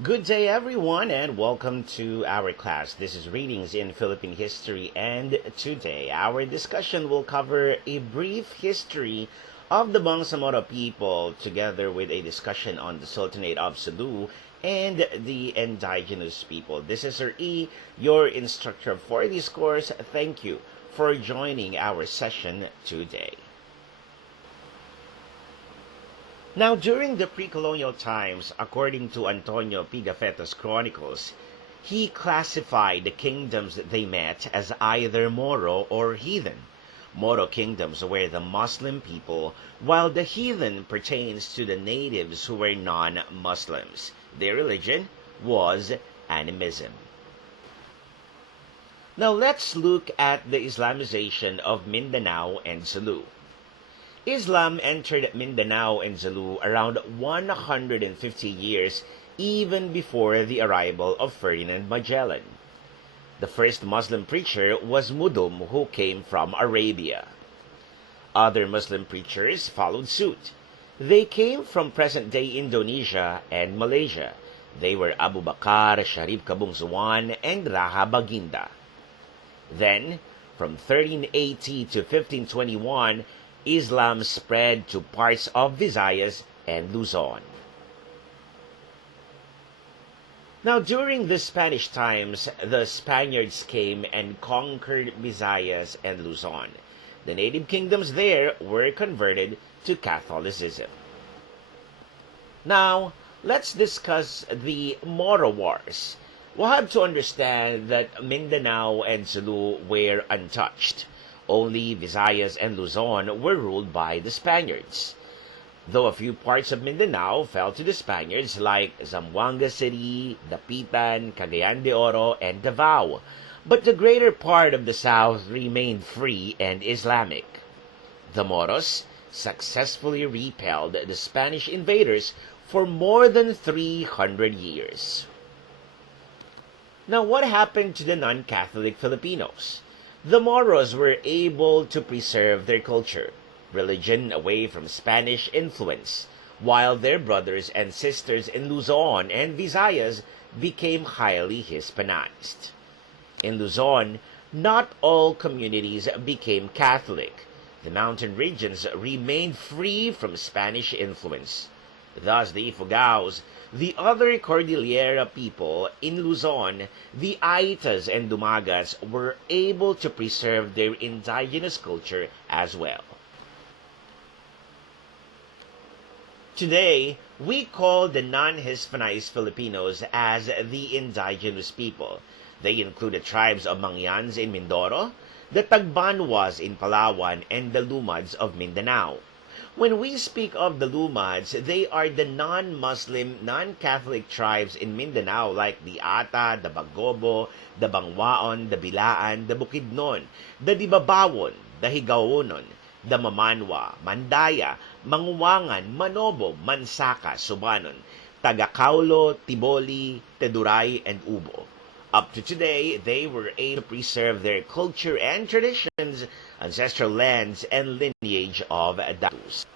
Good day, everyone, and welcome to our class. This is Readings in Philippine History, and today our discussion will cover a brief history of the Bangsamoro people, together with a discussion on the Sultanate of Sulu and the indigenous people. This is Sir E, your instructor for this course. Thank you for joining our session today. Now, during the pre-colonial times, according to Antonio Pigafetta's chronicles, he classified the kingdoms that they met as either Moro or heathen. Moro kingdoms were the Muslim people, while the heathen pertains to the natives who were non-Muslims. Their religion was animism. Now let's look at the Islamization of Mindanao and Sulu. Islam entered Mindanao and Sulu around 150 years even before the arrival of Ferdinand Magellan. The first Muslim preacher was Mudum, who came from Arabia. Other Muslim preachers followed suit. They came from present-day Indonesia and Malaysia. They were Abu Bakar, Sharif Kabungsuan, and Raha Baginda. Then, from 1380 to 1521, Islam spread to parts of Visayas and Luzon. Now, during the Spanish times, the Spaniards came and conquered Visayas and Luzon. The native kingdoms there were converted to Catholicism. Now, let's discuss the Moro Wars. We'll have to understand that Mindanao and Sulu were untouched. Only Visayas and Luzon were ruled by the Spaniards. Though a few parts of Mindanao fell to the Spaniards, like Zamboanga City, Dapitan, Cagayan de Oro, and Davao, but the greater part of the south remained free and Islamic. The Moros successfully repelled the Spanish invaders for more than 300 years. Now, what happened to the non-Catholic Filipinos? The Moros were able to preserve their culture, religion away from Spanish influence, while their brothers and sisters in Luzon and Visayas became highly Hispanized. In Luzon, not all communities became Catholic. The mountain regions remained free from Spanish influence. Thus, the Ifugaos, the other Cordillera people in Luzon, the Aitas and Dumagas, were able to preserve their indigenous culture as well. Today, we call the non-Hispanized Filipinos as the indigenous people. They include the tribes of Mangyans in Mindoro, the Tagbanwas in Palawan, and the Lumads of Mindanao. When we speak of the Lumads, they are the non-Muslim, non-Catholic tribes in Mindanao like the Ata, the Bagobo, the Bangwaon, the Bilaan, the Bukidnon, the Dibabawon, the Higaonon, the Mamanwa, Mandaya, Manguwangan, Manobo, Mansaka, Subanon, Tagakaulo, Tiboli, Teduray, and Ubo. Up to today, they were able to preserve their culture and traditions, ancestral lands, and lineage of Datus.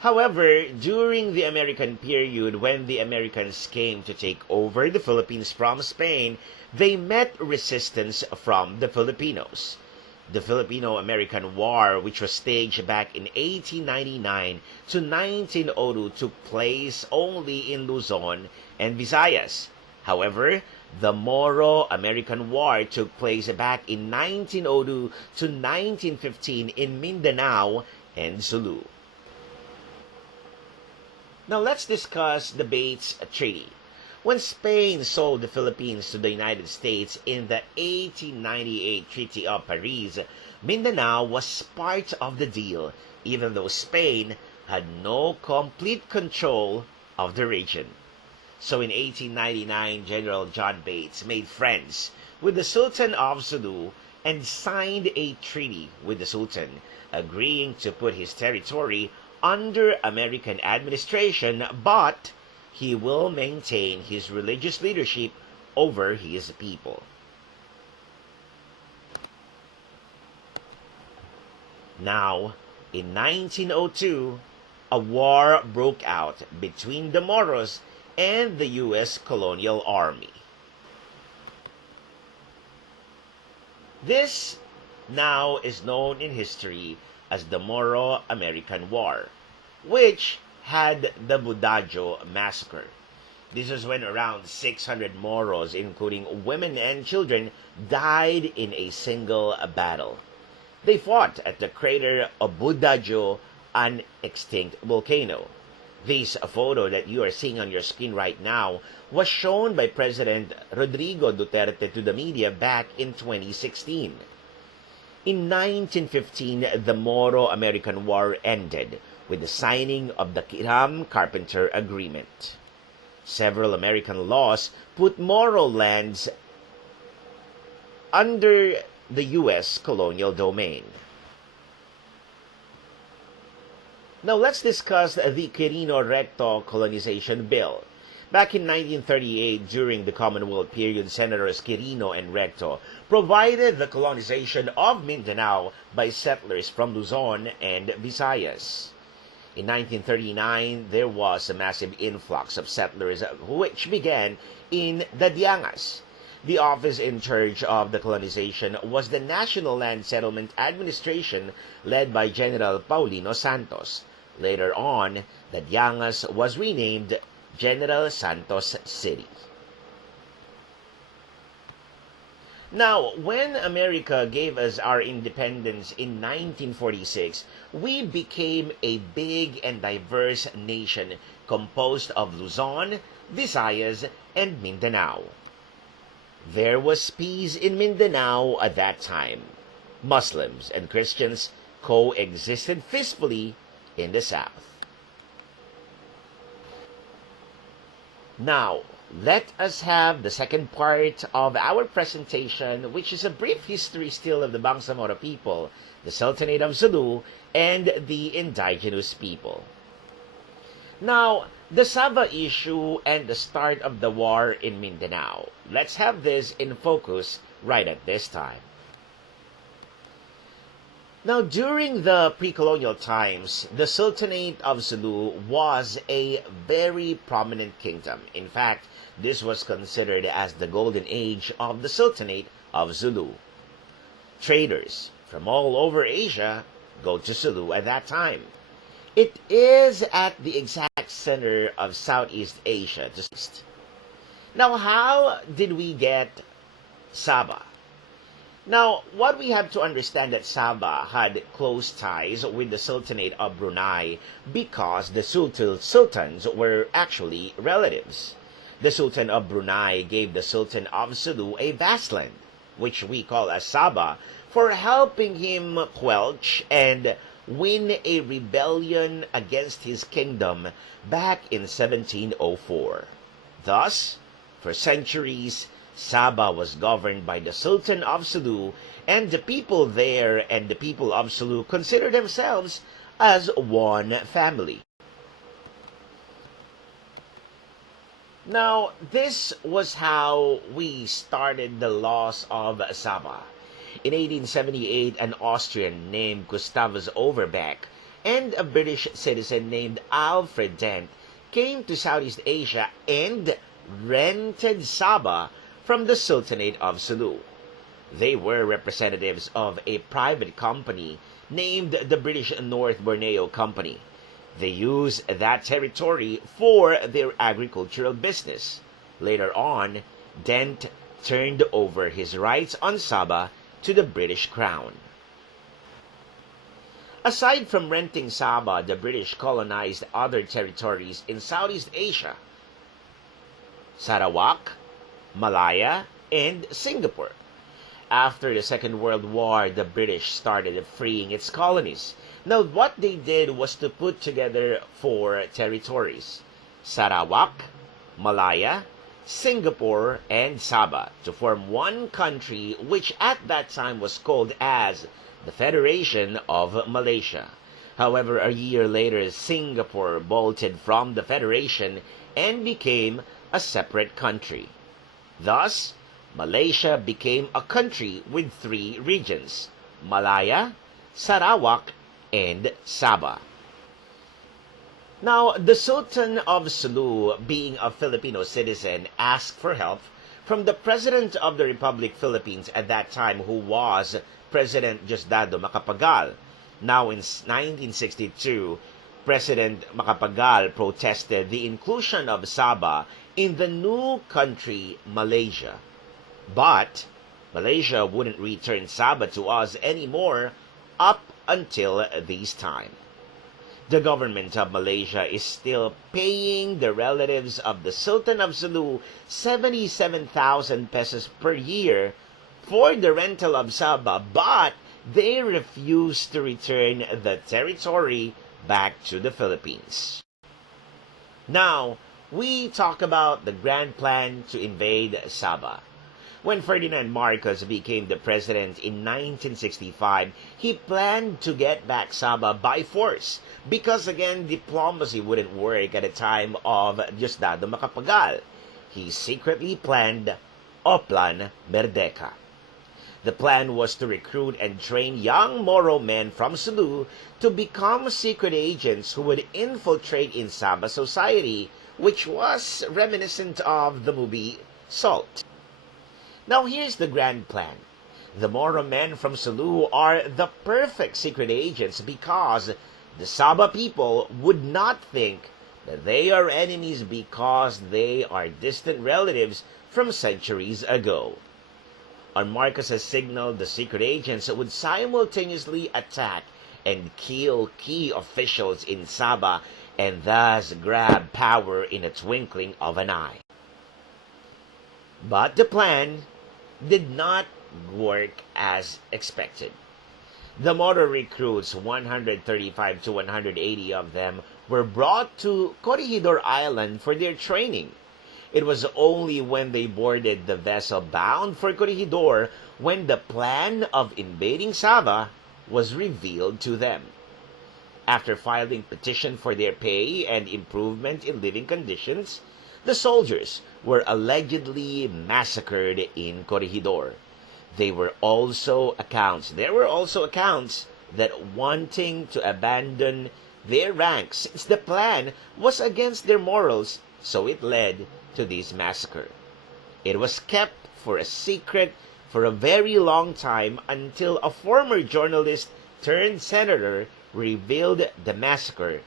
However, during the American period, when the Americans came to take over the Philippines from Spain, they met resistance from the Filipinos. The Filipino-American War, which was staged back in 1899 to 1902, took place only in Luzon and Visayas. However, the Moro-American War took place back in 1902 to 1915 in Mindanao and Sulu. Now let's discuss the Bates Treaty. When Spain sold the Philippines to the United States in the 1898 Treaty of Paris, Mindanao was part of the deal, even though Spain had no complete control of the region. So in 1899, General John Bates made friends with the Sultan of Sulu and signed a treaty with the Sultan, agreeing to put his territory under American administration, but he will maintain his religious leadership over his people. Now, in 1902, a war broke out between the Moros and the U.S. colonial army. This now is known in history as the Moro-American War, which had the Budajo Massacre. This was when around 600 Moros, including women and children, died in a single battle. They fought at the crater of Budajo, an extinct volcano. This photo that you are seeing on your screen right now was shown by President Rodrigo Duterte to the media back in 2016. In 1915, the Moro-American War ended with the signing of the Kiram-Carpenter Agreement. Several American laws put Moro lands under the U.S. colonial domain. Now let's discuss the Quirino Recto colonization bill. Back in 1938, during the Commonwealth period, Senators Quirino and Recto provided the colonization of Mindanao by settlers from Luzon and Visayas. In 1939, there was a massive influx of settlers which began in the Diangas. The office in charge of the colonization was the National Land Settlement Administration led by General Paulino Santos. Later on, the Diangas was renamed General Santos City. Now, when America gave us our independence in 1946, we became a big and diverse nation composed of Luzon, Visayas, and Mindanao. There was peace in Mindanao at that time. Muslims and Christians coexisted peacefully in the south. Now, let us have the second part of our presentation, which is a brief history still of the Bangsamoro people, the Sultanate of Sulu, and the indigenous people. Now, the Sabah issue and the start of the war in Mindanao. Let's have this in focus right at this time. Now, during the pre-colonial times, the Sultanate of Sulu was a very prominent kingdom. In fact, this was considered as the golden age of the Sultanate of Sulu. Traders from all over Asia go to Sulu at that time. It is at the exact center of Southeast Asia. Now, how did we get Sabah? Now, what we have to understand that Sabah had close ties with the Sultanate of Brunei because the sultans were actually relatives. The Sultan of Brunei gave the Sultan of Sulu a vast land, which we call as Sabah, for helping him quelch and win a rebellion against his kingdom back in 1704. Thus, for centuries, Sabah was governed by the Sultan of Sulu, and the people there and the people of Sulu consider themselves as one family. Now, this was how we started the loss of Sabah. In 1878, an Austrian named Gustavus Overbeck and a British citizen named Alfred Dent came to Southeast Asia and rented Sabah from the Sultanate of Sulu. They were representatives of a private company named the British North Borneo Company. They used that territory for their agricultural business. Later on, Dent turned over his rights on Sabah to the British Crown. Aside from renting Sabah, the British colonized other territories in Southeast Asia: Sarawak, Malaya, and Singapore. After the Second World War, the British started freeing its colonies. Now, what they did was to put together 4 territories: Sarawak, Malaya, Singapore, and Sabah, to form one country which at that time was called as the Federation of Malaysia. However, a year later, Singapore bolted from the Federation and became a separate country. Thus, Malaysia became a country with 3 regions: Malaya, Sarawak, and Sabah. Now, the Sultan of Sulu, being a Filipino citizen, asked for help from the President of the Republic Philippines at that time, who was President Diosdado Macapagal. Now, in 1962, President Macapagal protested the inclusion of Sabah in the new country, Malaysia. But Malaysia wouldn't return Sabah to us anymore up until this time. The government of Malaysia is still paying the relatives of the Sultan of Sulu 77,000 pesos per year for the rental of Sabah, but they refuse to return the territory back to the Philippines. Now, we talk about the grand plan to invade Sabah. When Ferdinand Marcos became the president in 1965, he planned to get back Sabah by force because, again, diplomacy wouldn't work at the time of Diosdado Macapagal. He secretly planned Oplan Merdeka. The plan was to recruit and train young Moro men from Sulu to become secret agents who would infiltrate in Sabah society, which was reminiscent of the movie Salt. Now here's the grand plan. The Moro men from Sulu are the perfect secret agents because the Sabah people would not think that they are enemies because they are distant relatives from centuries ago. On Marcos's signal, the secret agents would simultaneously attack and kill key officials in Sabah and thus grab power in a twinkling of an eye. But the plan did not work as expected. The Moro recruits, 135 to 180 of them, were brought to Corregidor Island for their training. It was only when they boarded the vessel bound for Corregidor when the plan of invading Sabah was revealed to them. After filing petition for their pay and improvement in living conditions, the soldiers were allegedly massacred in Corregidor. There were also accounts that wanting to abandon their ranks since the plan was against their morals, so it led to this massacre. It was kept for a secret for a very long time until a former journalist turned senator revealed the massacre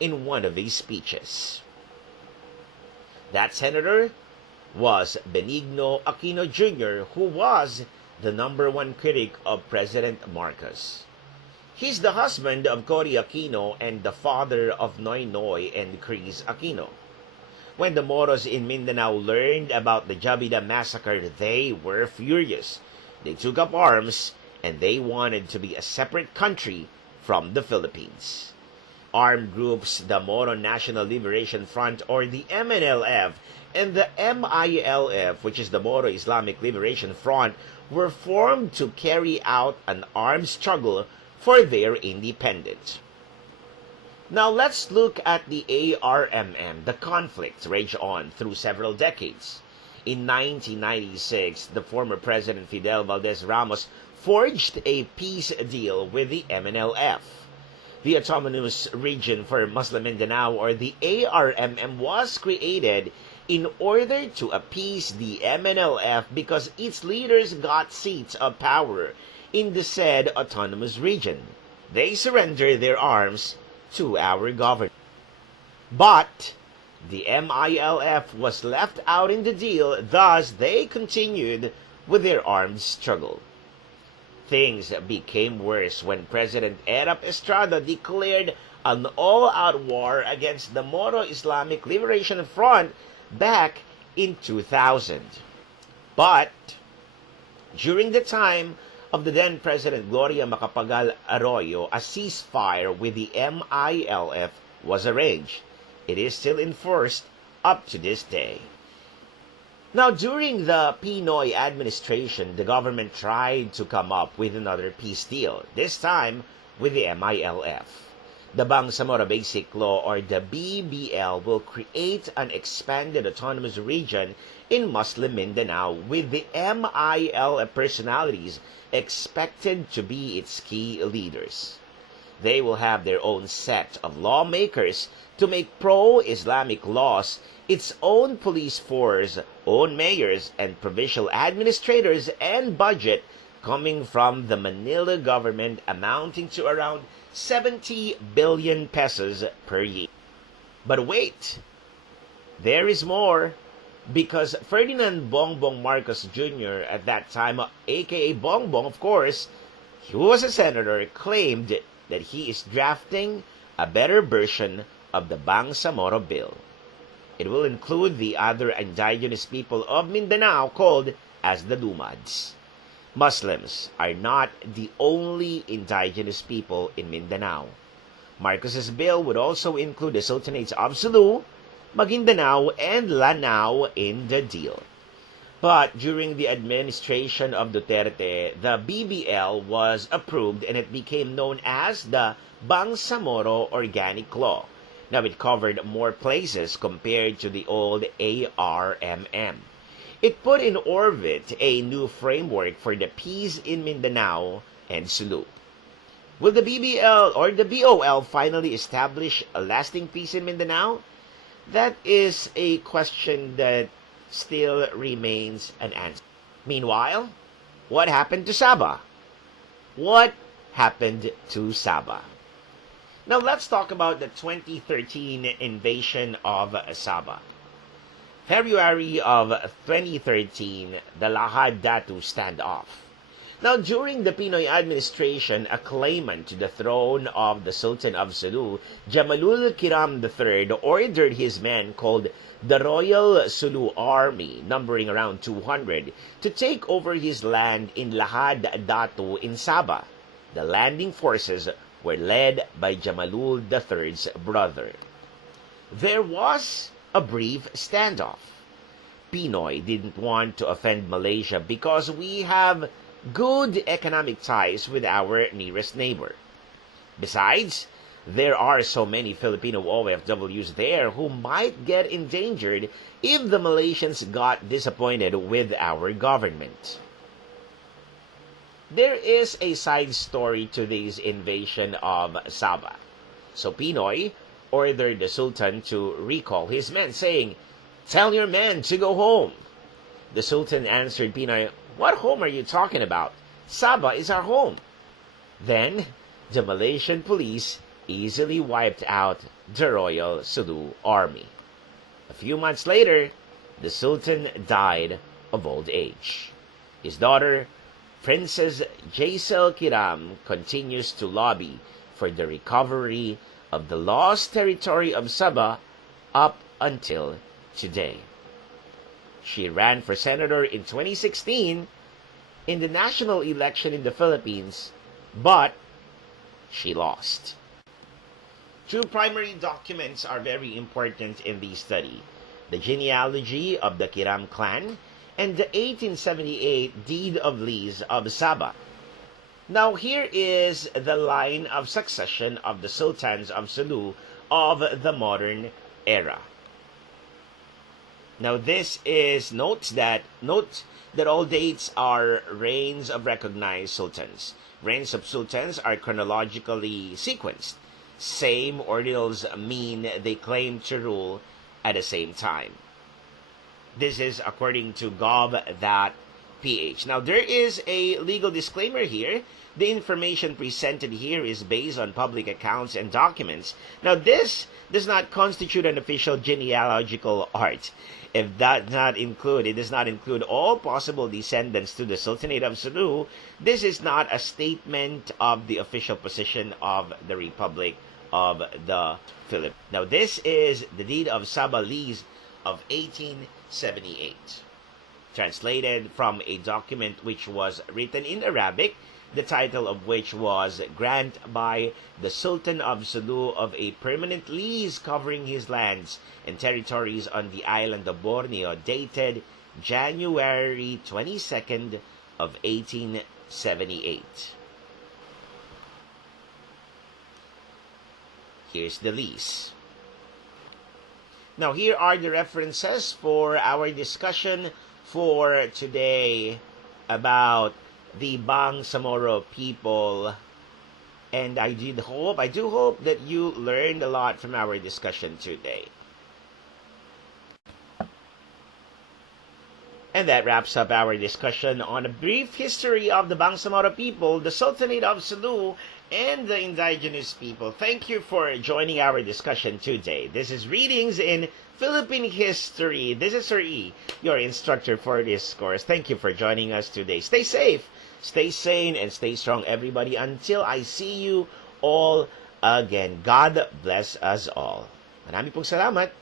in one of his speeches. That senator was Benigno Aquino Jr., who was the #1 critic of President Marcos. He's the husband of Cory Aquino and the father of Noy Noy and Chris Aquino. When the Moros in Mindanao learned about the Jabida massacre, they were furious. They took up arms and they wanted to be a separate country from the Philippines. Armed groups, the Moro National Liberation Front or the MNLF and the MILF, which is the Moro Islamic Liberation Front, were formed to carry out an armed struggle for their independence. Now let's look at the ARMM. The conflict raged on through several decades. In 1996, the former President Fidel Valdez Ramos forged a peace deal with the MNLF. The Autonomous Region for Muslim Mindanao, or the ARMM, was created in order to appease the MNLF because its leaders got seats of power in the said autonomous region. They surrendered their arms to our government. But the MILF was left out in the deal, thus they continued with their armed struggle. Things became worse when President Erap Estrada declared an all-out war against the Moro Islamic Liberation Front back in 2000. But during the time of the then President Gloria Macapagal Arroyo, a ceasefire with the MILF was arranged. It is still enforced up to this day. Now, during the Pinoy administration, the government tried to come up with another peace deal, this time with the MILF. The Bangsamoro Basic Law, or the BBL, will create an expanded autonomous region in Muslim Mindanao with the MILF personalities expected to be its key leaders. They will have their own set of lawmakers to make pro-Islamic laws, its own police force, own mayors, and provincial administrators, and budget coming from the Manila government amounting to around 70 billion pesos per year. But wait, there is more, because Ferdinand Bongbong Marcos Jr. at that time, aka Bongbong of course, he was a senator, claimed that he is drafting a better version of the Bangsamoro bill. It will include the other indigenous people of Mindanao called as the Lumads. Muslims are not the only indigenous people in Mindanao. Marcos's bill would also include the Sultanates of Sulu, Maguindanao, and Lanao in the deal. But during the administration of Duterte, the BBL was approved and it became known as the Bangsamoro Organic Law. Now it covered more places compared to the old ARMM. It put in orbit a new framework for the peace in Mindanao and Sulu. Will the BBL or the BOL finally establish a lasting peace in Mindanao? That is a question that still remains unanswered. Meanwhile, what happened to Sabah? What happened to Sabah? Now let's talk about the 2013 invasion of Sabah. February of 2013, the Lahad Datu standoff. Now, during the Pinoy administration, a claimant to the throne of the Sultan of Sulu, Jamalul Kiram III, ordered his men called the Royal Sulu Army, numbering around 200, to take over his land in Lahad Datu in Sabah. The landing forces were led by Jamalul III's brother. There was a brief standoff. Pinoy didn't want to offend Malaysia because we have good economic ties with our nearest neighbor. Besides, there are so many Filipino OFWs there who might get endangered if the Malaysians got disappointed with our government. There is a side story to this invasion of Sabah. So Pinoy ordered the Sultan to recall his men, saying, "Tell your men to go home." The Sultan answered Pinoy, "What home are you talking about? Sabah is our home." Then, the Malaysian police easily wiped out the Royal Sulu Army. A few months later, the Sultan died of old age. His daughter, Princess Jaisal Kiram, continues to lobby for the recovery of the lost territory of Sabah up until today. She ran for senator in 2016 in the national election in the Philippines, but she lost. Two primary documents are very important in the study: the genealogy of the Kiram clan and the 1878 deed of lease of Sabah. Now here is the line of succession of the sultans of Sulu of the modern era. Now this is note that all dates are reigns of recognized sultans. Reigns of sultans are chronologically sequenced. Same ordinals mean they claim to rule at the same time. This is according to gov.ph. Now there is a legal disclaimer here. The information presented here is based on public accounts and documents. Now this does not constitute an official genealogical art. It does not include all possible descendants to the Sultanate of Sulu. This is not a statement of the official position of the Republic of the Philippines. Now this is the deed of Sabah lease of 1878, translated from a document which was written in Arabic, the title of which was Grant by the Sultan of Sulu of a permanent lease covering his lands and territories on the island of Borneo, dated January 22nd of 1878. Here's the lease. Now here are the references for our discussion for today about the Bangsamoro people And I do hope that you learned a lot from our discussion today. And that wraps up our discussion on a brief history of the Bangsamoro people, the Sultanate of Sulu, and the indigenous people. Thank you for joining our discussion today. This is Readings in Philippine History. This is Sir E, your instructor for this course. Thank you for joining us today. Stay safe, stay sane, and stay strong, everybody, until I see you all again. God bless us all. Marami pong salamat.